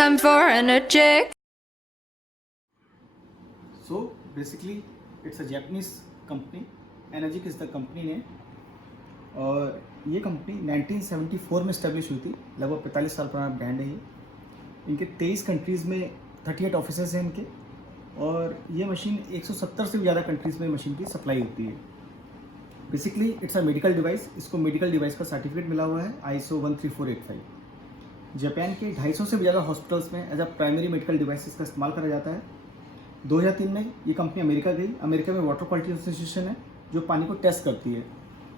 time for energy. So basically it's a Japanese company. Energic is the company name. और ये company 1974 में establish हुई थी. लगभग 45 साल पुराना ब्रांड है ये. इनके 23 कंट्रीज़ में 38 ऑफिसेज हैं इनके. और ये मशीन 170 से भी ज़्यादा कंट्रीज़ में मशीन की सप्लाई होती है. Basically it's a medical device. इसको मेडिकल डिवाइस का सर्टिफिकेट मिला हुआ है ISO 13485. जापान के 250 से भी ज़्यादा हॉस्पिटल्स में as a primary medical device इसका इस्तेमाल करा जाता है. 2003 में ये कंपनी अमेरिका गई. अमेरिका में वाटर क्वालिटी एसोसिएशन है जो पानी को टेस्ट करती है.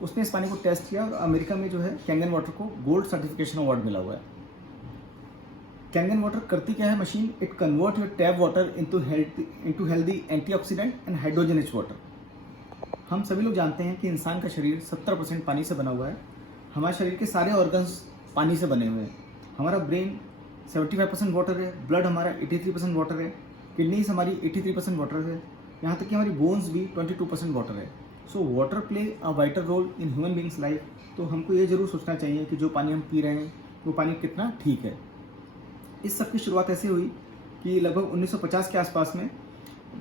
उसने इस पानी को टेस्ट किया और अमेरिका में जो है कैंगन वाटर को गोल्ड सर्टिफिकेशन अवार्ड मिला हुआ है. कैंगन वाटर करती क्या है machine? It convert your tap water into healthy antioxidant and hydrogen water. हम सभी लोग जानते हैं कि इंसान का शरीर 70% पानी से बना हुआ है. हमारे शरीर के सारे ऑर्गन्स पानी से बने हुए हैं. हमारा ब्रेन 75% वाटर है, ब्लड हमारा 83% वाटर है, किडनीज हमारी 83% वाटर है, यहाँ तक कि हमारी बोन्स भी 22% वाटर है. So water play a vital role in human beings life. तो हमको ये जरूर सोचना चाहिए कि जो पानी हम पी रहे हैं वो पानी कितना ठीक है. इस सब की शुरुआत ऐसे हुई कि लगभग 1950 के आसपास में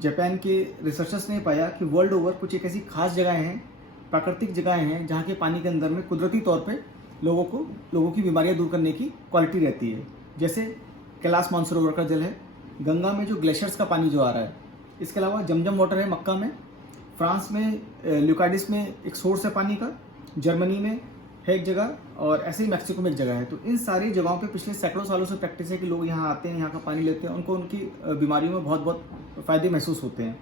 जापान के रिसर्चर्स ने पाया कि वर्ल्ड ओवर कुछ एक ऐसी खास जगहें हैं, प्राकृतिक जगहें हैं जहाँ के पानी के अंदर में कुदरती तौर पे लोगों की बीमारियां दूर करने की क्वालिटी रहती है. जैसे कैलाश मानसरोवर का जल है, गंगा में जो ग्लेशियर्स का पानी जो आ रहा है, इसके अलावा जमजम वाटर है मक्का में, फ्रांस में ल्यूकाडिस में एक सोर्स है पानी का, जर्मनी में है एक जगह, और ऐसे ही मैक्सिको में एक जगह है. तो इन सारी जगहों पे पिछले सैकड़ों सालों से प्रैक्टिस है कि लोग यहाँ आते हैं, यहाँ का पानी लेते हैं, उनको उनकी बीमारियों में बहुत बहुत फ़ायदे महसूस होते हैं.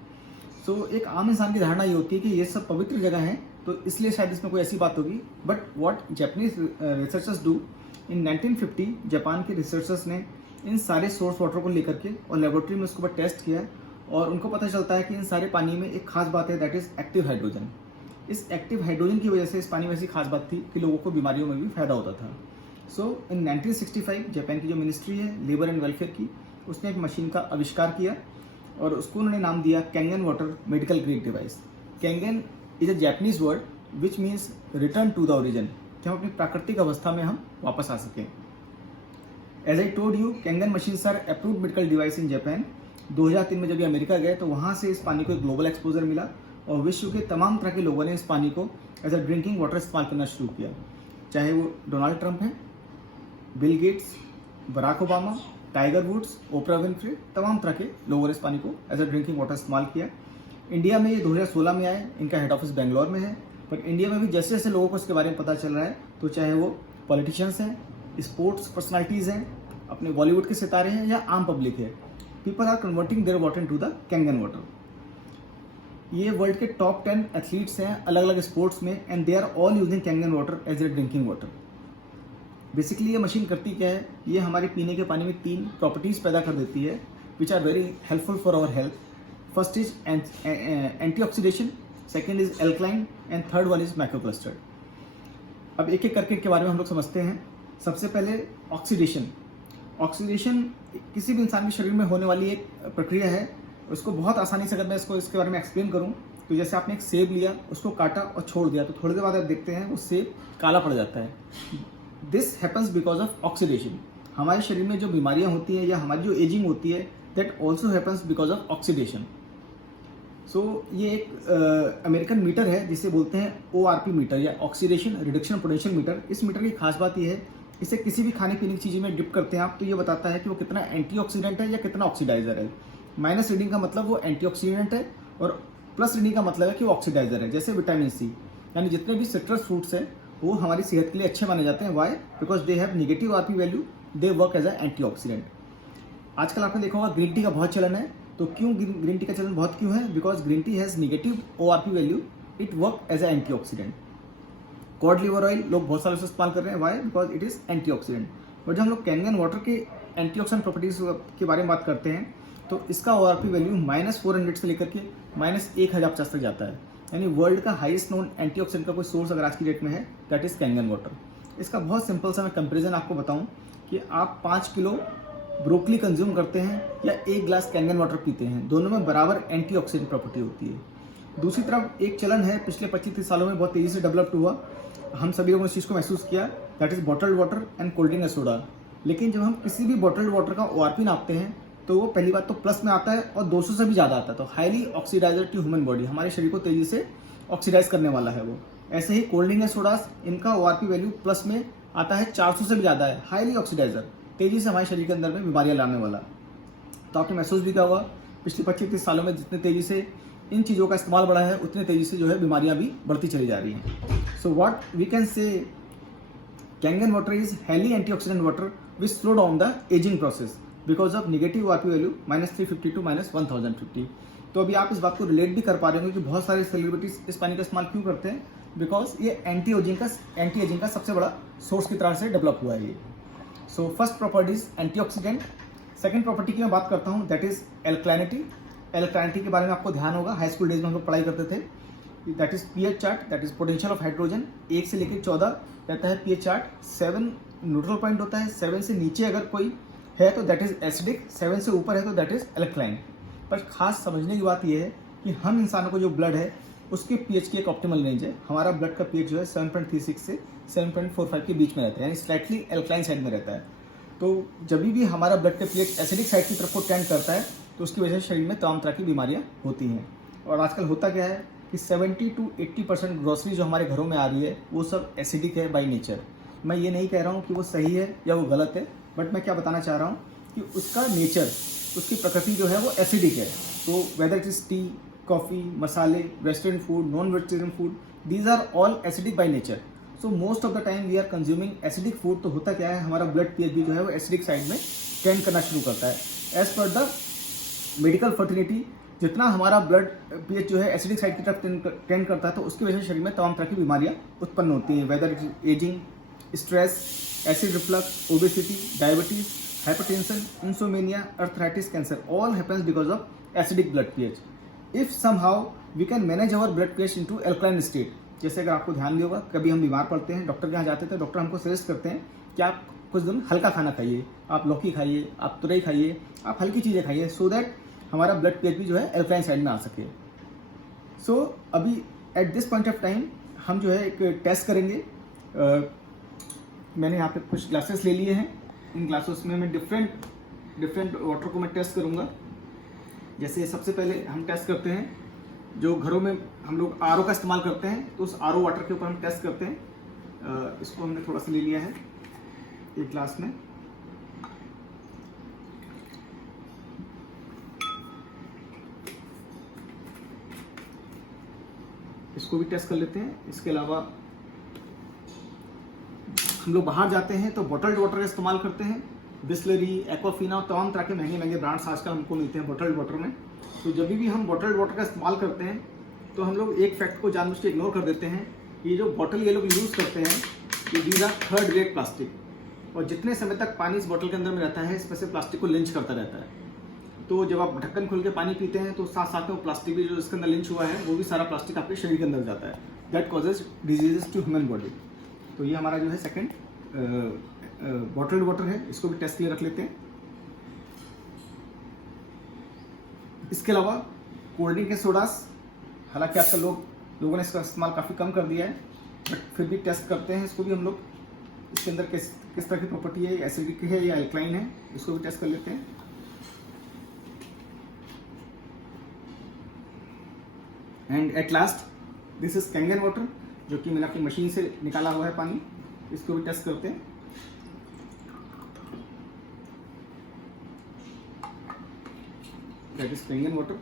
सो एक आम इंसान की धारणा ये होती है कि ये सब पवित्र जगह हैं, तो इसलिए शायद इसमें कोई ऐसी बात होगी. But what Japanese researchers do, in 1950 Japan के रिसर्चर्स ने इन सारे सोर्स वाटर को लेकर के और लेबोरेटरी में उसके ऊपर टेस्ट किया और उनको पता चलता है कि इन सारे पानी में एक खास बात है, दैट इज़ एक्टिव हाइड्रोजन. इस एक्टिव हाइड्रोजन की वजह से इस पानी में ऐसी खास बात थी कि लोगों को बीमारियों में भी फायदा होता था. सो इन 1965 जापान की जो मिनिस्ट्री है लेबर एंड वेलफेयर की, उसने एक मशीन का आविष्कार किया और उसको उन्होंने नाम दिया Kangen water medical grade device. Kangen is a Japanese word which means return to the origin, कि हम अपनी प्राकृतिक अवस्था में हम वापस आ सकें. As I told you, Kangen machines are approved medical device in Japan. 2003 में जब ये अमेरिका गए तो वहाँ से इस पानी को एक ग्लोबल एक्सपोजर मिला और विश्व के तमाम तरह के लोगों ने इस पानी को एज अ ड्रिंकिंग वाटर इस्तेमाल करना शुरू किया. चाहे वो डोनाल्ड ट्रंप हैं, Bill Gates, Barack Obama, Tiger Woods, Oprah Winfrey, तमाम तरह के लोगों ने इस पानी को एज अ ड्रिंकिंग वाटर इस्तेमाल किया. इंडिया में ये 2016 में आए. इनका हेड ऑफिस बेंगलोर में है. पर इंडिया में भी जैसे जैसे लोगों को इसके बारे में पता चल रहा है, तो चाहे वो पॉलिटिशियंस हैं, स्पोर्ट्स पर्सनालिटीज़ हैं, अपने बॉलीवुड के सितारे हैं या आम पब्लिक है, people are converting their water into the Kangen water. ये वर्ल्ड के टॉप 10 एथलीट्स हैं अलग अलग स्पोर्ट्स में, and they are all using Kangen water as a drinking water. Basically ये मशीन करती क्या है? ये हमारे पीने के पानी में 3 प्रॉपर्टीज़ पैदा कर देती है which are very helpful for our health. First is antioxidation, second is alkaline and third one is macroclustered. अब एक एक करके के बारे में हम लोग समझते हैं. सबसे पहले ऑक्सीडेशन. ऑक्सीडेशन किसी भी इंसान के शरीर में होने वाली एक प्रक्रिया है. उसको बहुत आसानी से अगर मैं इसके बारे में एक्सप्लेन करूं तो जैसे आपने एक सेब लिया, उसको काटा और छोड़ दिया, तो थोड़ी देर बाद आप देखते हैं वो सेब काला पड़ जाता है. This happens because of oxidation. हमारे शरीर में जो बीमारियां होती हैं या हमारी जो एजिंग होती है, that also happens because of oxidation. So ये एक अमेरिकन मीटर है जिसे बोलते हैं ORP मीटर या ऑक्सीडेशन रिडक्शन पोटेंशियल मीटर. इस मीटर की खास बात यह है, इसे किसी भी खाने पीने की चीज़ में डिप करते हैं आप, तो ये बताता है कि वो कितना एंटीऑक्सीडेंट है या कितना ऑक्सीडाइजर है. माइनस रीडिंग का मतलब वो एंटीऑक्सीडेंट है और प्लस रीडिंग का मतलब है कि वो ऑक्सीडाइजर है. जैसे विटामिन सी, यानी जितने भी सिट्रस फ्रूट्स हैं वो हमारी सेहत के लिए अच्छे माने जाते हैं. Why? Because they have negative RP value, they work as a antioxidant. आजकल आपने देखा होगा ग्रीन टी का बहुत चलन है. तो क्यों ग्रीन टी का चलन बहुत क्यों है? Because green tea has negative ORP value, it work as a antioxidant. Cod liver oil लोग बहुत सालों से इस्तेमाल कर रहे हैं. Why? Because it is antioxidant. और जब हम लोग कैंगन वाटर के एंटीऑक्सीडेंट प्रॉपर्टीज़ के बारे में बात करते हैं तो इसका ORP वैल्यू -400 से लेकर के -1050 तक जाता है. यानी वर्ल्ड का हाईएस्ट नोन एंटीऑक्सीडेंट का कोई सोर्स अगर आज की डेट में है, दैट इज़ कैंगन वाटर. इसका बहुत सिंपल सा मैं कंपेरिजन आपको बताऊं कि आप 5 किलो ब्रोकली कंज्यूम करते हैं या 1 ग्लास कैंगन वाटर पीते हैं, दोनों में बराबर एंटीऑक्सीडेंट प्रॉपर्टी होती है. दूसरी तरफ एक चलन है पिछले 25-30 सालों में बहुत तेज़ी से डेवलप हुआ, हम सभी लोगों ने इस चीज़ को महसूस किया, that is bottled water and cold drink and soda. लेकिन जब हम किसी भी बॉटल्ड वाटर का ORP नापते हैं तो वो पहली बात तो प्लस में आता है और 200 से भी ज़्यादा आता है, तो highly oxidizer to human body, हमारे शरीर को तेज़ी से ऑक्सीडाइज करने वाला है वो। ऐसे ही कोल्ड ड्रिंक या सोडास, इनका ORP वैल्यू प्लस में आता है, 400 से भी ज़्यादा है, हाईली ऑक्सीडाइजर, तेज़ी से हमारे शरीर के अंदर में बीमारियाँ लाने वाला। तो आपने महसूस भी किया होगा पिछले 25-30 सालों में जितने तेज़ी से इन चीज़ों का इस्तेमाल बढ़ा है, उतनी तेज़ी से जो है बीमारियाँ भी बढ़ती चली जा रही हैं। So what we can say, Kangen water is highly antioxidant water which slow down the aging process because of negative ORP value -350 to -1050। तो अभी आप इस बात को रिलेट भी कर पा रहे होंगे कि बहुत सारे सेलिब्रिटीज इस पानी का इस्तेमाल क्यों करते हैं, बिकॉज ये एंटी एजिंग का सबसे बड़ा सोर्स की तरह से डेवलप हुआ है ये। So first property is antioxidant. Second property की मैं बात करता हूँ, दैट इज एल्कलाइनिटी। एल्कलाइनिटी के बारे में आपको ध्यान होगा, हाई स्कूल डेज में हम लोग पढ़ाई करते थे, that is pH chart, that is potential of hydrogen. 1 से लेकर 14 रहता है pH चार्ट, 7 न्यूट्रल पॉइंट होता है, 7 से नीचे अगर कोई है तो दैट इज एसिडिक, 7 से ऊपर है तो दैट इज एल्कलाइन। पर खास समझने की बात यह है कि हम इंसानों को जो ब्लड है उसके pH की एक ऑप्टिमल रेंज है। हमारा ब्लड का pH जो है 7.36 से 7.45 के बीच में रहता है, यानी स्लाइटली एल्कलाइन साइड में रहता है। तो जब भी हमारा ब्लड का pH एसिडिक साइड की तरफ को टेंड करता है तो उसकी वजह से शरीर में तमाम तरह की बीमारियाँ होती हैं। और आजकल होता क्या है कि 70 to 80% ग्रोसरी जो हमारे घरों में आ रही है वो सब एसिडिक है बाई नेचर। मैं ये नहीं कह रहा हूँ कि वो सही है या वो गलत है, बट मैं क्या बताना चाह रहा हूँ कि उसका नेचर, उसकी प्रकृति जो है वो एसिडिक है। तो whether it is tea, coffee, मसाले, western food, non vegetarian food, these are all acidic by nature. So most of the time we are consuming acidic food. तो होता क्या है, हमारा ब्लड pH भी जो है वो एसिडिक साइड में टेंड करना शुरू करता है। As per the medical fertility, जितना हमारा ब्लड pH जो है एसिडिक साइड की तरफ टेंड करता है तो उसकी वजह से शरीर में तमाम तरह की बीमारियां उत्पन्न होती हैं, whether it is ageing, stress, acid reflux, obesity, diabetes, hypertension, insomnia, arthritis, cancer, all happens because of acidic blood pH। If somehow we can manage our blood pH into alkaline state, जैसे अगर आपको ध्यान दिया होगा कभी हम बीमार पड़ते हैं, डॉक्टर के यहाँ जाते थे, डॉक्टर हमको सजेस्ट करते हैं कि आप कुछ दिन हल्का खाना खाइए, आप लौकी खाइए, आप तुरई खाइए, आप हल्की चीज़ें खाइए, सो दैट हमारा ब्लड pH भी जो है एल्कलाइन साइड में आ सके। सो अभी at this point of time हम जो है एक टेस्ट करेंगे। मैंने यहाँ पे कुछ ग्लासेस ले लिए हैं, इन ग्लासेस में मैं डिफरेंट वाटर को मैं टेस्ट करूँगा। जैसे सबसे पहले हम टेस्ट करते हैं, जो घरों में हम लोग RO का इस्तेमाल करते हैं तो उस RO वाटर के ऊपर हम टेस्ट करते हैं। इसको हमने थोड़ा सा ले लिया है एक ग्लास में। इसको भी टेस्ट कर लेते हैं। इसके अलावा हम लोग बाहर जाते हैं तो बॉटल्ड वाटर का इस्तेमाल करते हैं, बिस्लरी, एक्वाफिना, तमाम तरह के महंगे ब्रांड्स आजकल हमको मिलते हैं बॉटल्ड वाटर में। तो जब भी हम बॉटल्ड वाटर का इस्तेमाल करते हैं तो हम लोग एक फैक्ट को जानबूझ के इग्नोर कर देते हैं, ये जो बॉटल ये लोग यूज़ करते हैं ये these are third grade plastic, और जितने समय तक पानी इस बॉटल के अंदर में रहता है इसमें से प्लास्टिक को लिंच करता रहता है। तो जब आप ढक्कन खोल के पानी पीते हैं तो साथ साथ में वो प्लास्टिक भी जो इसके अंदर लिंच हुआ है वो भी सारा प्लास्टिक आपके शरीर के अंदर जाता है, that causes diseases to human body. तो ये हमारा जो है सेकंड बॉटल्ड वाटर है, इसको भी टेस्ट के लिए रख लेते हैं। इसके अलावा कोल्ड ड्रिंक के सोडास, हालांकि आजकल लोगों ने इसका इस्तेमाल काफ़ी कम कर दिया है, बट फिर भी टेस्ट करते हैं इसको भी हम लोग। इसके अंदर किस तरह की प्रॉपर्टी है, एसिडिक है या एल्कलाइन है, इसको भी टेस्ट कर लेते हैं। And at last this is Kangen water, जो कि मैंने अपनी मशीन से निकाला हुआ है पानी, इसको भी टेस्ट करते हैं। That is Kangen water.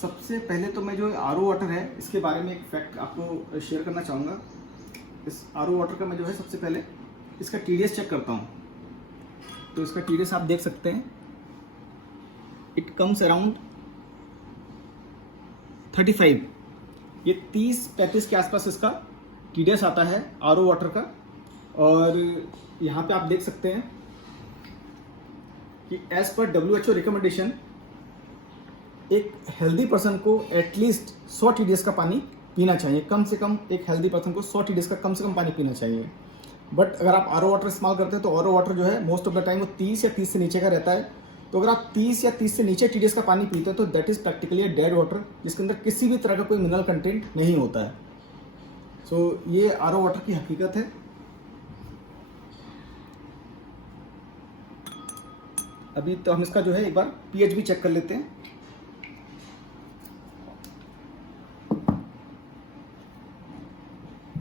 सबसे पहले तो मैं जो RO वाटर है इसके बारे में एक फैक्ट आपको शेयर करना चाहूँगा। इस RO वाटर का मैं जो है सबसे पहले इसका TDS चेक करता हूँ। तो इसका TDS आप देख सकते हैं, इट कम्स अराउंड 35, ये 30-35 के आसपास इसका TDS आता है RO वाटर का। और यहाँ पे आप देख सकते हैं कि एज पर WHO रिकमेंडेशन एक हेल्दी पर्सन को एटलीस्ट 100 TDS का पानी पीना चाहिए, कम से कम एक हेल्दी पर्सन को 100 TDS का कम से कम पानी पीना चाहिए। बट अगर आप RO वाटर इस्तेमाल करते हैं तो RO वाटर जो है मोस्ट ऑफ द टाइम वो 30 या 30 से नीचे का रहता है। तो अगर आप 30 या 30 से नीचे TDS का पानी पीते हैं तो that is practically dead water, जिसके अंदर किसी भी तरह का कोई मिनरल कंटेंट नहीं होता है। सो ये RO वाटर की हकीकत है। अभी तो हम इसका जो है एक बार pH भी चेक कर लेते हैं।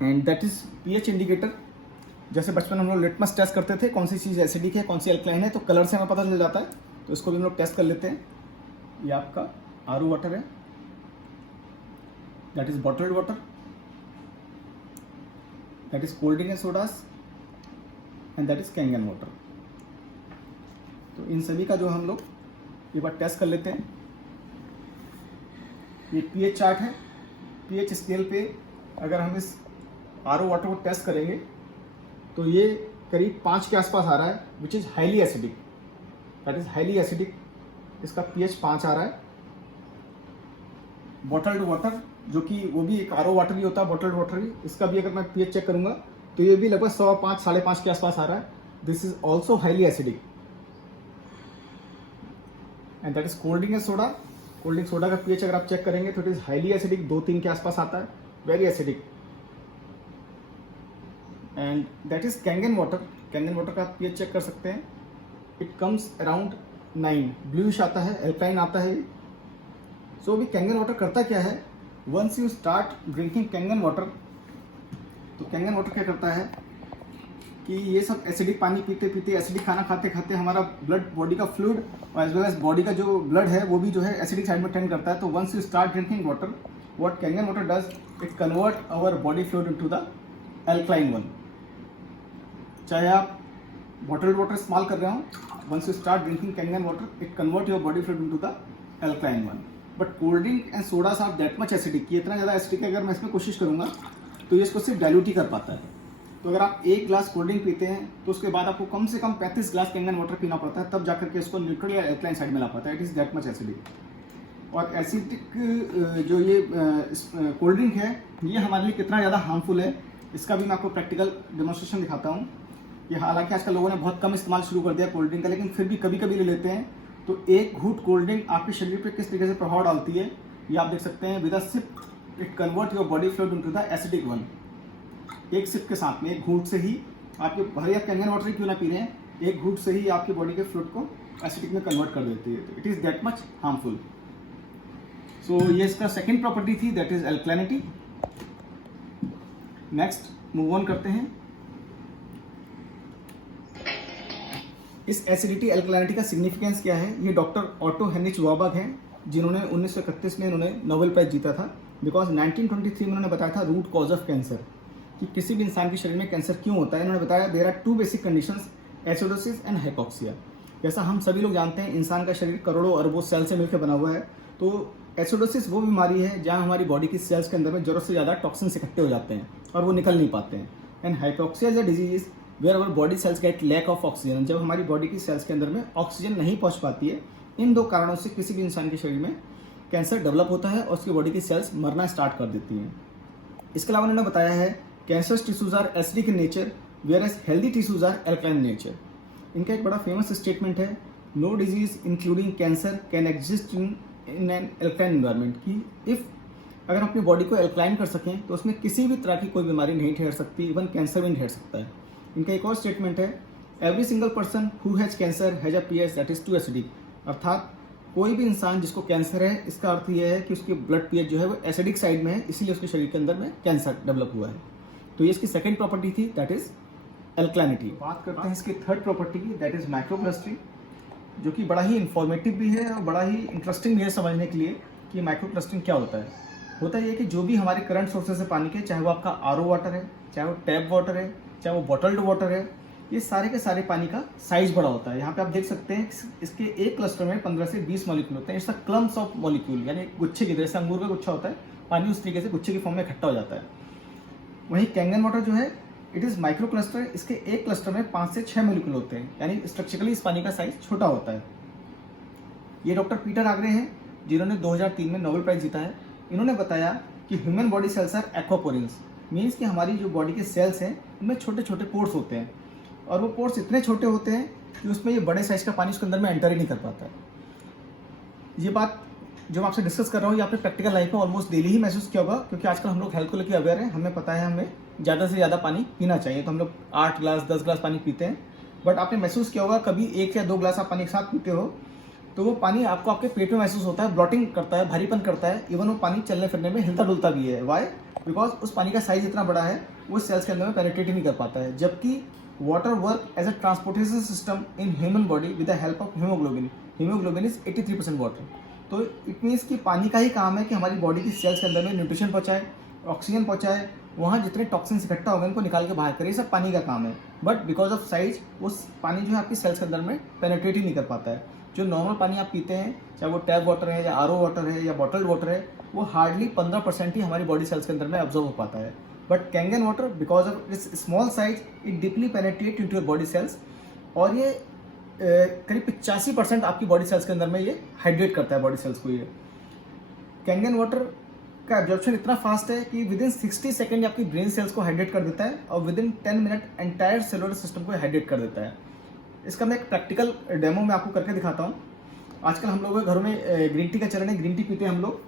And that is pH indicator. जैसे बचपन में हम लोग लिटमस टेस्ट करते थे, कौन सी चीज़ एसिडिक है कौन सी अल्कलाइन है, तो कलर से हमें पता चल जाता है। तो इसको भी हम लोग टेस्ट कर लेते हैं। ये आपका RO वाटर है, that is bottled water, that is cold drink and sodas, and that is Kangen water. तो इन सभी का जो हम लोग एक बार टेस्ट कर लेते हैं। ये pH चार्ट है। pH स्केल पे अगर हम इस RO वाटर को टेस्ट करेंगे तो ये करीब 5 के आसपास आ रहा है, which is highly acidic, that is highly acidic. इसका pH 5 आ रहा है। बॉटल्ड वाटर जो कि वो भी एक RO वाटर ही होता है, बॉटल्ड वाटर ही, इसका भी अगर मैं pH चेक करूँगा तो ये भी लगभग 5.25 5.5 के आसपास आ रहा है। This is also highly acidic. And that is cold drink and soda. Cold drink soda का pH अगर आप चेक करेंगे तो इट इज हाईली एसिडिक, 2-3 के आसपास आता है, very acidic. And that is Kangen water. Kangen water का आप pH चेक कर सकते हैं, इट कम्स अराउंड 9, ब्लूइश आता है, एल्काइन आता है। सो अभी कैंगन वाटर करता क्या है, once you start drinking Kangen water, तो कैंगन वाटर क्या करता है कि ये सब एसिडिक पानी पीते पीते, एसिडिक खाना खाते खाते हमारा ब्लड, बॉडी का fluid as well as body का जो ब्लड है वो भी जो है एसिडिक साइड में टेंड करता है। तो once you start drinking water, what Kangen water does, it convert our body fluid into the alkaline one. चाहे आप बॉटल्ड वाटर इस्तेमाल कर रहे हो, once you start drinking Kangen water, it convert your body fluid into the alkaline one. But cold drink and sodas are that much acidic कि इतना ज़्यादा acidic है, अगर मैं इसमें कोशिश करूँगा तो ये इसको सिर्फ डाइल्यूट ही कर पाता है। तो अगर आप 1 ग्लास कोल्ड ड्रिंक पीते हैं तो उसके बाद आपको कम से कम 35 ग्लास कैंगन वाटर पीना पड़ता है, तब जाकर के इसको न्यूट्रल या एल्कलाइन साइड में ला पाता है। It is that much acidic. और एसिडिक जो ये कोल्ड ड्रिंक है, ये हमारे लिए कितना ज़्यादा हार्मफुल है, इसका भी मैं आपको प्रैक्टिकल डेमोन्स्ट्रेशन दिखाता हूँ। कि हालांकि आजकल लोगों ने बहुत कम इस्तेमाल शुरू कर दिया कोल्ड ड्रिंक का, लेकिन फिर भी कभी कभी ले लेते हैं। तो एक घूंट कोल्ड ड्रिंक आपके शरीर पे किस तरीके से प्रभाव डालती है, ये आप देख सकते हैं। With a sip it convert your body fluid into the acidic one. एक सिप के साथ में, एक घूंट से ही आपके, भले आप कैंगन वाटर ही क्यों ना पी रहे हैं, एक घूंट से ही आपकी बॉडी के फ्लूइड को एसिडिक में कन्वर्ट कर देती है। तो it is that much harmful. So ये इसका सेकेंड प्रॉपर्टी थी, that is alkalinity. Next move on करते हैं। इस एसिडिटी एल्कलैनिटी का सिग्निफिकेंस क्या है, ये डॉक्टर ऑटो हेनिच वॉर्बर्ग हैं, जिन्होंने 1931 में इन्होंने नोबेल प्राइज जीता था। बिकॉज 1923 में उन्होंने बताया था रूट कॉज ऑफ कैंसर, कि किसी भी इंसान के शरीर में कैंसर क्यों होता है। इन्होंने बताया there are 2 basic conditions, acidosis and hypoxia. जैसा हम सभी लोग जानते हैं, इंसान का शरीर करोड़ों अरबों सेल से मिलकर बना हुआ है। तो एसिडोसिस वो बीमारी है जहाँ हमारी बॉडी की सेल्स के अंदर में ज़रूरत से ज़्यादा टॉक्सिन्स इकट्ठे हो जाते हैं और वो निकल नहीं पाते हैं। And hypoxia is a disease where our body cells get lack of oxygen, जब हमारी बॉडी की सेल्स के अंदर में ऑक्सीजन नहीं पहुंच पाती है। इन 2 कारणों से किसी भी इंसान के शरीर में कैंसर डेवलप होता है और उसकी बॉडी की सेल्स मरना स्टार्ट कर देती हैं। इसके अलावा उन्होंने बताया है cancerous tissues are acidic in nature whereas healthy tissues are alkaline in nature. इनका एक बड़ा फेमस स्टेटमेंट है, no disease including cancer can exist in an alkaline environment, कि इफ अगर हम अपनी बॉडी को एल्कलाइन कर सकें तो उसमें किसी भी तरह की कोई बीमारी नहीं ठहर सकती, इवन कैंसर भी नहीं ठहर सकता है। इनका एक और स्टेटमेंट है, every single person who has cancer has a pH that is too acidic. अर्थात कोई भी इंसान जिसको कैंसर है, इसका अर्थ यह है कि उसकी ब्लड pH जो है वो एसिडिक साइड में है, इसीलिए उसके शरीर के अंदर में कैंसर डेवलप हुआ है। तो ये इसकी सेकेंड प्रॉपर्टी थी, दैट इज एल्कलैनिटी। बात करते हैं इसकी थर्ड प्रॉपर्टी की, दैट इज माइक्रोक्लस्टरिंग, जो कि बड़ा ही इंफॉर्मेटिव भी है और बड़ा ही इंटरेस्टिंग भी है समझने के लिए कि माइक्रोक्लस्टरिंग क्या होता है। होता ये है कि जो भी हमारे करंट सोर्सेज है पानी के, चाहे वो आपका RO वाटर है, चाहे वो टैप वाटर है, चाहे वो बॉटल्ड वाटर है, ये सारे के सारे पानी का साइज बड़ा होता है। यहाँ पे आप देख सकते हैं इसके एक क्लस्टर में 15 से 20 मॉलिक्यूल होते हैं। इसका क्लम्स ऑफ मॉलिक्यूल, यानी गुच्छे की तरह से, अंगूर का गुच्छा होता है, पानी उस तरीके से गुच्छे की फॉर्म में इकट्ठा हो जाता है। वहीं कैंगन वाटर जो है, इट इज़ माइक्रो क्लस्टर। इसके एक क्लस्टर में 5 से 6 मॉलिक्यूल होते हैं, यानी स्ट्रक्चरली इस पानी का साइज छोटा होता है। ये डॉक्टर पीटर आग्रे हैं, जिन्होंने 2003 में नोबेल प्राइज जीता है। इन्होंने बताया कि human body cells are aquaporins, means कि हमारी जो बॉडी के सेल्स हैं उनमें छोटे छोटे पोर्स होते हैं, और वो पोर्स इतने छोटे होते हैं कि उसमें ये बड़े साइज़ का पानी उसके अंदर में एंटर ही नहीं कर पाता है। ये बात जो मैं आपसे डिस्कस कर रहा हूँ ये आपने प्रैक्टिकल लाइफ में ऑलमोस्ट डेली ही महसूस किया होगा, क्योंकि आजकल हम लोग हेल्थ को लेकर अवेयर हैं, हमें पता है हमें ज़्यादा से ज़्यादा पानी पीना चाहिए, तो हम लोग 8 ग्लास 10 ग्लास पानी पीते हैं। बट आपने महसूस किया होगा कभी 1 या 2 ग्लास आप पानी एक साथ पीते हो तो वो पानी आपको आपके पेट में महसूस होता है, ब्लॉटिंग करता है, भारीपन करता है, इवन वो पानी चलने फिरने में हिलता डुलता भी है। वाई? बिकॉज उस पानी का साइज इतना बड़ा है वो सेल्स के अंदर में पेनिट्रेट ही नहीं कर पाता है। जबकि water work as a transportation system in human body with the help of haemoglobin. Haemoglobin is 83% वाटर। तो इट मीन्स कि पानी का ही काम है कि हमारी बॉडी की सेल्स के अंदर में न्यूट्रिशन पहुँचाए, ऑक्सीजन पहुँचाए, वहाँ जितने टॉक्सिन्स इकट्ठा हो गए उनको निकाल के बाहर करे, सब पानी का काम है। बट बिकॉज ऑफ साइज वो पानी जो है आपकी सेल्स के अंदर में पेनिट्रेट ही नहीं कर पाता है। जो नॉर्मल पानी आप पीते हैं, चाहे वो टैप वाटर है या आरओ वाटर है या बॉटल्ड वाटर है, वो हार्डली 15% ही हमारी बॉडी सेल्स के अंदर में अब्जॉर्व हो पाता है। But Kangen water because of its small size it deeply penetrate into your body cells, और ये करीब 85% आपकी बॉडी सेल्स के अंदर में ये हाइड्रेट करता है बॉडी सेल्स को। ये कैंगन वाटर का एब्जॉर्प्शन इतना फास्ट है कि विद इन 60 सेकेंड आपकी ब्रेन सेल्स को हाइड्रेट कर देता है और with in 10 minute entire cellular system को हाइड्रेट कर देता है। इसका मैं एक प्रैक्टिकल डेमो में आपको करके दिखाता हूँ। आजकल हम लोगों के घरों में ग्रीन टी का चलन है, ग्रीन टी पीते हैं हम लोग।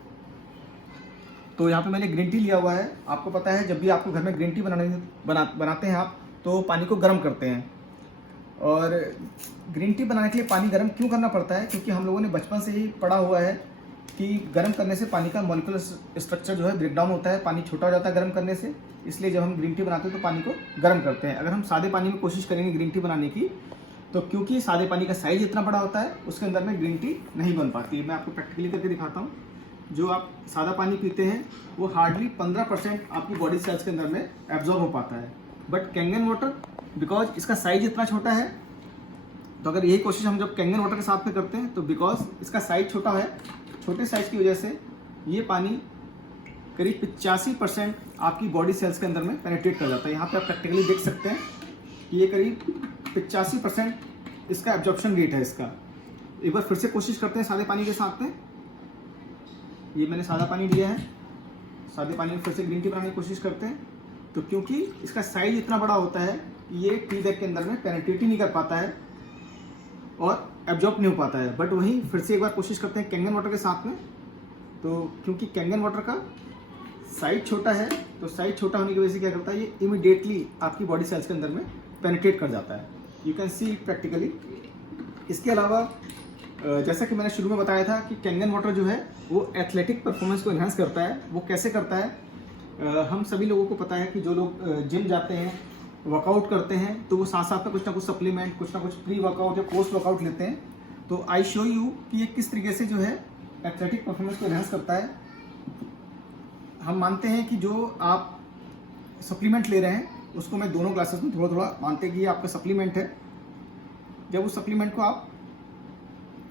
तो यहाँ पे मैंने ग्रीन टी लिया हुआ है। आपको पता है जब भी आपको घर में ग्रीन टी बनाते हैं आप तो पानी को गर्म करते हैं, और ग्रीन टी बनाने के लिए पानी गर्म क्यों करना पड़ता है? क्योंकि हम लोगों ने बचपन से ही पढ़ा हुआ है कि गर्म करने से पानी का मॉलिक्यूलर स्ट्रक्चर जो है ब्रेकडाउन होता है, पानी छोटा हो जाता है गर्म करने से। इसलिए जब हम ग्रीन टी बनाते हैं तो पानी को गर्म करते हैं। अगर हम सादे पानी में कोशिश करेंगे ग्रीन टी बनाने की तो क्योंकि सादे पानी का साइज इतना बड़ा होता है उसके अंदर में ग्रीन टी नहीं बन पाती है। मैं आपको प्रैक्टिकली करके दिखाता हूँ। जो आप सादा पानी पीते हैं वो हार्डली 15% आपकी बॉडी सेल्स के अंदर में एब्जॉर्ब हो पाता है। बट कैंगन वाटर बिकॉज इसका साइज इतना छोटा है, तो अगर यही कोशिश हम जब कैंगन वाटर के साथ में करते हैं तो बिकॉज इसका साइज छोटा है, छोटे साइज की वजह से ये पानी करीब 85% आपकी बॉडी सेल्स के अंदर में पेनिट्रेट कर जाता है। यहाँ पे आप प्रैक्टिकली देख सकते हैं कि ये करीब 85% इसका एब्जॉर्प्शन रेट है इसका। एक बार फिर से कोशिश करते हैं सादे पानी के साथ में। ये मैंने सादा पानी लिया है, सादे पानी में फिर से ग्रीन टी बनाने की कोशिश करते हैं। तो क्योंकि इसका साइज इतना बड़ा होता है कि ये टी बैग के अंदर में पेनिट्रेट ही नहीं कर पाता है और एब्जॉर्ब नहीं हो पाता है। बट वहीं फिर से एक बार कोशिश करते हैं कैंगन वाटर के साथ में। तो क्योंकि कैंगन वाटर का साइज छोटा है तो साइज छोटा होने की वजह से क्या करता है ये इमीडिएटली आपकी बॉडी सेल्स के अंदर में पेनिट्रेट कर जाता है। You can see it practically. इसके अलावा जैसा कि मैंने शुरू में बताया था कि कैंगन वाटर जो है वो एथलेटिक परफॉर्मेंस को इन्हांस करता है। वो कैसे करता है? हम सभी लोगों को पता है कि जो लोग जिम जाते हैं, वर्कआउट करते हैं, तो वो साथ साथ में कुछ ना कुछ सप्लीमेंट, कुछ ना कुछ प्री वर्कआउट या पोस्ट वर्कआउट लेते हैं। तो आई शो यू कि ये किस तरीके से जो है एथलेटिक परफॉर्मेंस को इन्हांस करता है। हम मानते हैं कि जो आप सप्लीमेंट ले रहे हैं उसको मैं दोनों ग्लासेस में थोड़ा थोड़ा मानते हैं कि ये आपका सप्लीमेंट है। जब उस सप्लीमेंट को आप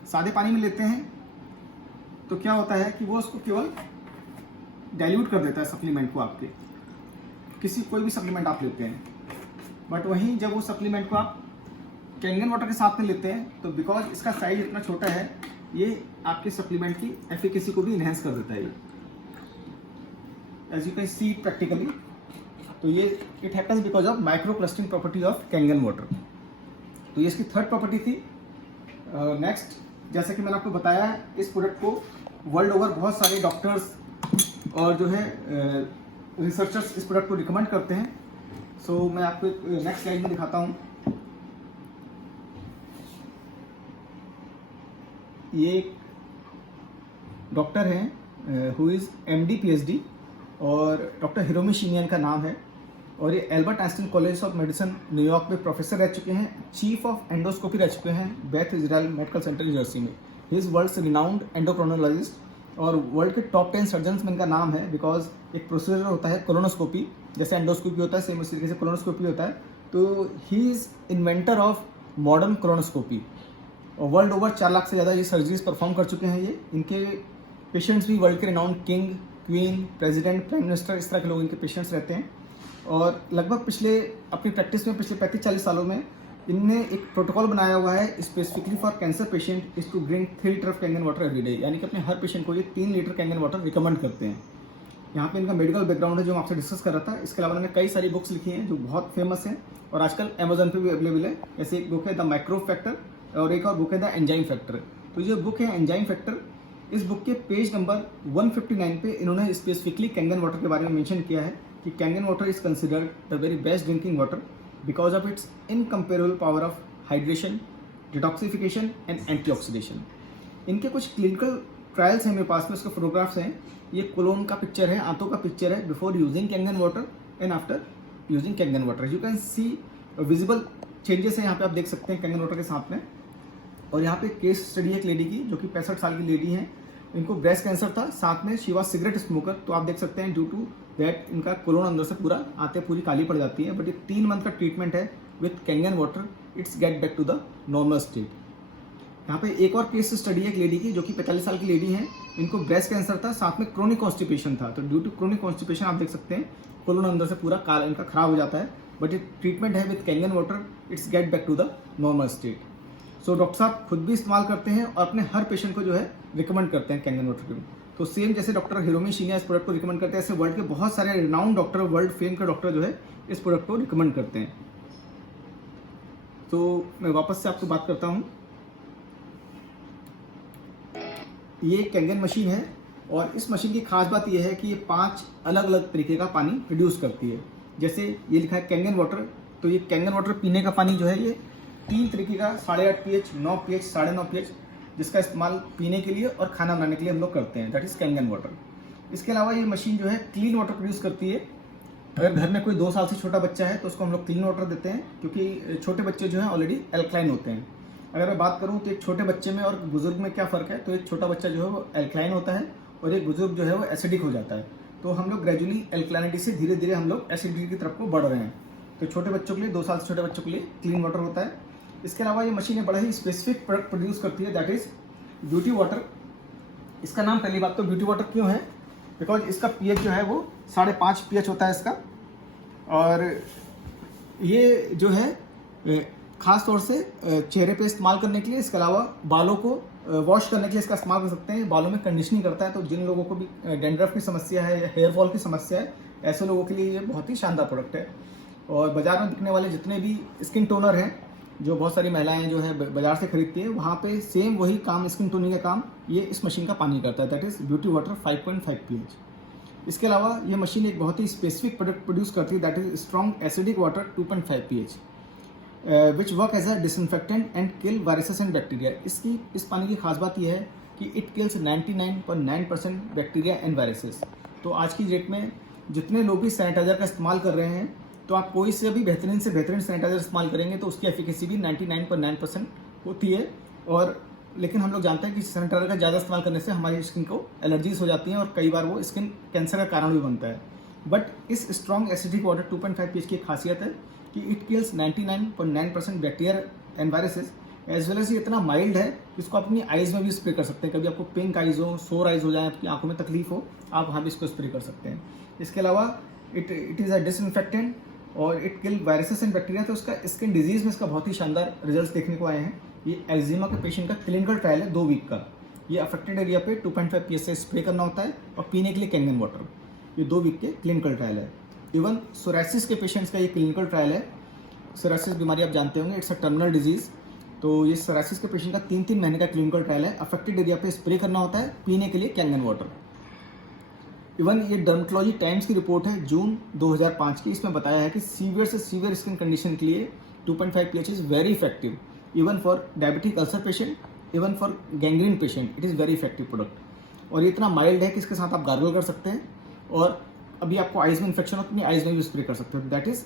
सादे पानी में लेते हैं तो क्या होता है कि वो उसको केवल डाइल्यूट कर देता है सप्लीमेंट को आपके, कोई भी सप्लीमेंट आप लेते हैं। बट वहीं जब वो सप्लीमेंट को आप कैंगन वाटर के साथ में लेते हैं तो बिकॉज इसका साइज इतना छोटा है ये आपके सप्लीमेंट की एफिकेसी को भी इन्हेंस कर देता है। ये as you can see practically. तो ये it happens because of micro clustering property of Kangen water. तो ये इसकी थर्ड प्रॉपर्टी थी। नेक्स्ट, जैसा कि मैंने आपको बताया इस प्रोडक्ट को वर्ल्ड ओवर बहुत सारे डॉक्टर्स और जो है रिसर्चर्स इस प्रोडक्ट को रिकमेंड करते हैं। सो मैं आपको नेक्स्ट स्लाइड में दिखाता हूँ। ये एक डॉक्टर हैं हु इज़ MD PhD और डॉक्टर हिरोमी शिनियन का नाम है, और ये Albert Einstein college of medicine New York में प्रोफेसर रह चुके हैं, चीफ ऑफ एंडोस्कोपी रह चुके हैं Beth Israel medical center Jersey में। He is world's renowned endocrinologist और वर्ल्ड के टॉप 10 सर्जन्स में इनका नाम है। बिकॉज एक प्रोसीजर होता है कोलोनोस्कोपी, जैसे एंडोस्कोपी होता है सेम उसी तरीके से कोलोनोस्कोपी होता है। तो he is inventor of modern colonoscopy और वर्ल्ड ओवर 4 लाख से ज़्यादा ये सर्जरीज परफॉर्म कर चुके हैं। ये इनके पेशेंट्स भी वर्ल्ड के renowned king, queen, president, prime minister, इस तरह के लोग इनके पेशेंट्स रहते हैं। और लगभग अपनी प्रैक्टिस में पिछले 35-40 सालों में इनने एक प्रोटोकॉल बनाया हुआ है specifically for cancer patient is to drink 3 litre of Kangen water every day. यानी कि अपने हर पेशेंट को ये 3 लीटर कैंगन वाटर रिकमेंड करते हैं। यहाँ पे इनका मेडिकल बैकग्राउंड है जो मैं आपसे डिस्कस कर रहा था। इसके अलावा इन्होंने कई सारी बुक्स लिखी हैं जो बहुत फेमस हैं और आजकल अमेजोन पे भी अवेलेबल है। जैसे एक बुक है द माइक्रो फैक्टर और एक और बुक है द एंजाइम फैक्टर। तो ये बुक है एंजाइम फैक्टर, इस बुक के पेज नंबर 159 पे इन्होंने स्पेसिफिकली कैंगन वाटर के बारे में मेंशन किया है कि Kangen water is considered the very best drinking water because of its incomparable power of hydration, detoxification and antioxidation. इनके कुछ क्लिनिकल ट्रायल्स हैं मेरे पास में, उसके फोटोग्राफ्स हैं। ये कोलोन का पिक्चर है, आंतों का पिक्चर है before using Kangen water and after using Kangen water. You can C visible changes हैं यहाँ पे, आप देख सकते हैं कैंगन वाटर के साथ में। और यहाँ पे केस स्टडी है एक लेडी की जो कि 65 साल की लेडी है। इनको ब्रेस्ट कैंसर था, साथ में शी वाज सिगरेट स्मोकर। तो आप देख सकते हैं ड्यू टू दैट इनका कोलोन अंदर से पूरा आते पूरी काली पड़ जाती है। बट ये 3 मंथ का ट्रीटमेंट है with Kangen water, it's get back to the normal state. यहाँ पे एक और केस स्टडी है एक लेडी की जो कि 45 साल की लेडी है। इनको ब्रेस्ट कैंसर था, साथ में क्रोनिक कॉन्स्टिपेशन था। तो ड्यू टू क्रोनिक कॉन्स्टिपेशन आप देख सकते हैं कोलोन अंदर से पूरा काला इनका खराब हो जाता है। बट ये ट्रीटमेंट है with Kangen water, it's get back to the normal state. So doctor साहब खुद भी इस्तेमाल करते हैं और अपने हर पेशेंट को जो है रिकमेंड करते हैं कैंगन वाटर को। तो सेम जैसे डॉक्टर हिरोमी शिनिया इस प्रोडक्ट को रिकमेंड करते हैं, ऐसे वर्ल्ड के बहुत सारे रिनाउंड डॉक्टर, वर्ल्ड फेम के डॉक्टर जो है इस प्रोडक्ट को रिकमेंड करते हैं। तो मैं वापस से आपको बात करता हूँ। ये कैंगन मशीन है और इस मशीन की खास बात यह है कि ये 5 अलग अलग तरीके का पानी प्रोड्यूस करती है। जैसे ये लिखा है कैंगन वाटर, तो ये कैंगन वाटर पीने का पानी जो है ये 3 तरीके का 8.5 pH, 9 pH, 9.5 pH जिसका इस्तेमाल पीने के लिए और खाना बनाने के लिए हम लोग करते हैं, दैट इज कैंगन वाटर। इसके अलावा ये मशीन जो है क्लीन वाटर प्रोड्यूस करती है। अगर घर में कोई 2 साल से छोटा बच्चा है तो उसको हम लोग क्लीन वाटर देते हैं, क्योंकि छोटे बच्चे जो हैं ऑलरेडी एल्कलाइन होते हैं। अगर मैं बात करूं तो एक छोटे बच्चे में और बुजुर्ग में क्या फ़र्क है, तो एक छोटा बच्चा जो है वो एल्कलाइन होता है और एक बुजुर्ग जो है वो एसिडिक हो जाता है। तो हम लोग ग्रेजुअली एल्कलाइनिटी से धीरे धीरे हम लोग एसिडिटी की तरफ को बढ़ रहे हैं। तो छोटे बच्चों के लिए, 2 साल से छोटे बच्चों के लिए क्लीन वाटर होता है। इसके अलावा ये मशीनें बड़ा ही स्पेसिफिक प्रोडक्ट प्रोड्यूस करती है, दैट इज ब्यूटी वाटर। इसका नाम पहली बात तो ब्यूटी वाटर क्यों है, बिकॉज इसका pH जो है वो 5.5 pH होता है इसका। और ये जो है खास तौर से चेहरे पे इस्तेमाल करने के लिए, इसके अलावा बालों को वॉश करने के लिए इसका इस्तेमाल कर सकते हैं। बालों में कंडीशनिंग करता है, तो जिन लोगों को भी डैंड्रफ की समस्या है या हेयर फॉल की समस्या है, ऐसे लोगों के लिए ये बहुत ही शानदार प्रोडक्ट है। और बाजार में बिकने वाले जितने भी स्किन टोनर हैं जो बहुत सारी महिलाएं जो है बाजार से खरीदती है, वहाँ पे सेम वही काम, स्किन टोनिंग का काम ये इस मशीन का पानी करता है, that is beauty water 5.5 pH। इसके अलावा ये मशीन एक बहुत ही स्पेसिफिक प्रोडक्ट प्रोड्यूस करती है, that is strong acidic water 2.5 pH which work as a disinfectant and kill viruses and bacteria. इस पानी की खास बात यह है कि it kills 99.9% bacteria and viruses. तो आज की डेट में जितने लोग भी सैनिटाइजर का इस्तेमाल कर रहे हैं, तो आप कोई से बेहतरीन सैनिटाइजर इस्तेमाल करेंगे तो उसकी एफिकेसी भी 99.9% होती है। और लेकिन हम लोग जानते हैं कि सैनिटाइजर का ज़्यादा इस्तेमाल करने से हमारी स्किन को एलर्जीज हो जाती हैं और कई बार वो स्किन कैंसर का कारण भी बनता है। बट इस स्ट्रॉन्ग एसिडिक वाटर 2.5 pH की खासियत है कि it kills 99.9% bacteria and viruses, as well as ये इतना माइल्ड है इसको आप अपनी आइज़ में भी स्प्रे कर सकते हैं। कभी आपको पिंक आइज़ हो, सोर आइज़ हो जाए, आपकी आंखों में तकलीफ हो, आप वहाँ भी इसको स्प्रे कर सकते हैं। इसके अलावा इट इज़ अ डिसइंफेक्टेंट और it kill viruses and bacteria. तो उसका स्किन डिजीज़ में इसका बहुत ही शानदार रिजल्ट देखने को आए हैं। ये एक्जिमा के पेशेंट का क्लिनिकल ट्रायल है 2 वीक का। ये अफेक्टेड एरिया पे 2.5 pH से स्प्रे करना होता है और पीने के लिए कैंगन वाटर। ये 2 वीक के क्लिनिकल ट्रायल है। इवन सोरासिस के पेशेंट्स का ये क्लिनिकल ट्रायल है। सोरासिस बीमारी आप जानते होंगे, इट्स अ टर्मिनल डिजीज़। तो ये सोरासिस के पेशेंट का 3-3 महीने का क्लिनिकल ट्रायल है। अफेक्टेड एरिया पे स्प्रे करना होता है, पीने के लिए कैंगन वाटर। इवन ये डर्मेटोलॉजी टाइम्स की रिपोर्ट है जून 2005 की, इसमें बताया है कि सीवियर से सीवियर स्किन कंडीशन के लिए 2.5 pH is very effective, even for diabetic ulcer patient, even for gangrene patient, it is very effective product. और ये इतना माइल्ड है कि इसके साथ आप गार्गल कर सकते हैं और अभी आपको आइज़ में इन्फेक्शन हो तो अपनी आइज़ में भी स्प्रे कर सकते हो। That is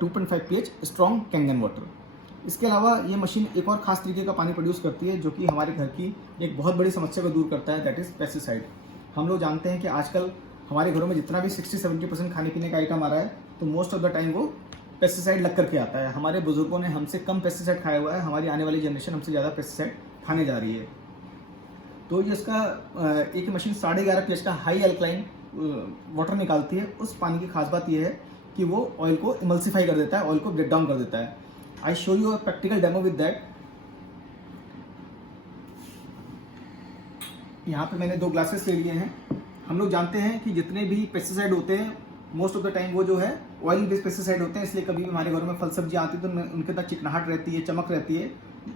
2.5 pH strong Kangen water. इसके अलावा ये मशीन एक और खास तरीके का पानी प्रोड्यूस करती है जो कि हमारे घर की एक बहुत बड़ी समस्या को दूर करता है, दैट इज़ पेस्टिसाइड। हम लोग जानते हैं कि आजकल हमारे घरों में जितना भी 60-70% खाने पीने का आइटम आ रहा है, तो मोस्ट ऑफ द टाइम वो पेस्टिसाइड लग करके आता है। हमारे बुजुर्गों ने हमसे कम पेस्टिसाइड खाया हुआ है, हमारी आने वाली जनरेशन हमसे ज़्यादा पेस्टिसाइड खाने जा रही है। तो ये इसका एक मशीन 11.5 pH का हाई अल्कलाइन वाटर निकालती है। उस पानी की खास बात यह है कि वो ऑयल को इमल्सिफाई कर देता है, ऑयल को ब्रेक डाउन कर देता है। I show you a practical demo with that. यहाँ पे मैंने 2 ग्लासेस ले लिए हैं हम लोग जानते हैं कि जितने भी पेस्टिसाइड होते हैं मोस्ट ऑफ द टाइम वो जो है ऑयल बेस्ड पेस्टिसाइड होते हैं, इसलिए कभी भी हमारे घर में फल सब्जियाँ आती है तो उनके अंदर चिकनाहट रहती है, चमक रहती है,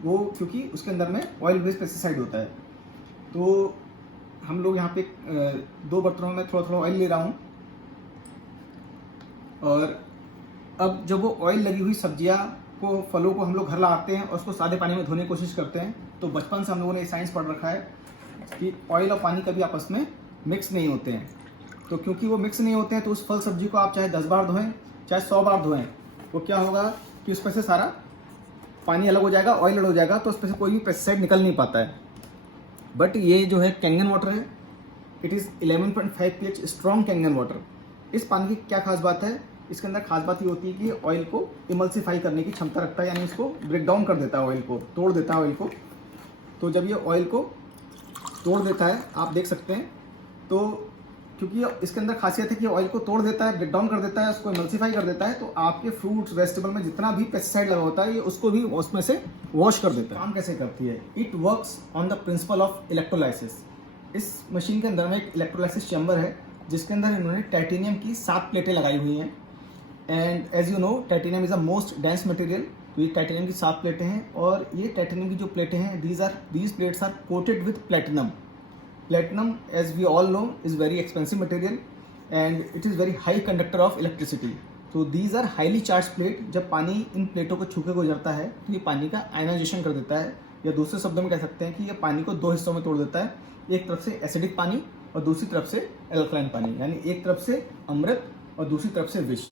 वो क्योंकि उसके अंदर में ऑयल बेस्ड पेस्टिसाइड होता है। तो हम लोग यहाँ पे 2 बर्तनों में थोड़ा थोड़ा ऑयल ले रहा हूँ, और अब जब वो ऑयल लगी हुई सब्जियाँ को, फलों को हम लोग घर लाते हैं और उसको सादे पानी में धोने की कोशिश करते हैं, तो बचपन से हम लोगों ने साइंस पढ़ रखा है कि ऑयल और पानी कभी आपस में मिक्स नहीं होते हैं। तो क्योंकि वो मिक्स नहीं होते हैं तो उस फल सब्जी को आप चाहे 10 बार धोएं चाहे 100 बार धोएं, वो क्या होगा कि उस पर से सारा पानी अलग हो जाएगा, ऑयल अलग हो जाएगा, तो उस पर से कोई भी पेस्टिसाइड निकल नहीं पाता है। बट ये जो है कैंगन वाटर है, it is 11.5 pH strong Kangen water. इस पानी की क्या खास बात है, इसके अंदर खास बात ये होती है कि ऑयल को इमल्सिफाई करने की क्षमता रखता है, यानी इसको ब्रेक डाउन कर देता है, ऑयल को तोड़ देता है ऑयल को। तो जब ये ऑयल को तोड़ देता है, आप देख सकते हैं, तो क्योंकि इसके अंदर खासियत है कि ऑयल को तोड़ देता है, ब्रेक डाउन कर देता है, उसको इमल्सिफाई कर देता है, तो आपके फ्रूट्स वेजिटेबल में जितना भी पेस्टिसाइड लगा होता है ये उसको भी उसमें से वॉश कर देता है। काम कैसे करती है? It works on the principle of electrolysis. इस मशीन के अंदर में एक इलेक्ट्रोलाइसिस चैम्बर है जिसके अंदर इन्होंने टाइटेनियम की 7 प्लेटें लगाई हुई हैं। And as you know titanium is a most dense material. तो ये टाइटेनियम की 7 प्लेटें हैं, और ये टाइटेनियम की जो प्लेटें हैं these plates are coated with platinum. Platinum, as we all know, is very expensive material and it is very high conductor of electricity. So these are highly charged plate। जब पानी इन प्लेटों को छू के गुजरता है तो ये पानी का आयनाइजेशन कर देता है, या दूसरे शब्दों में कह सकते हैं कि ये पानी को 2 हिस्सों में तोड़ देता है, एक तरफ से एसिडिक पानी और दूसरी तरफ से एल्कलाइन पानी, यानी एक तरफ से अमृत और दूसरी तरफ से विष।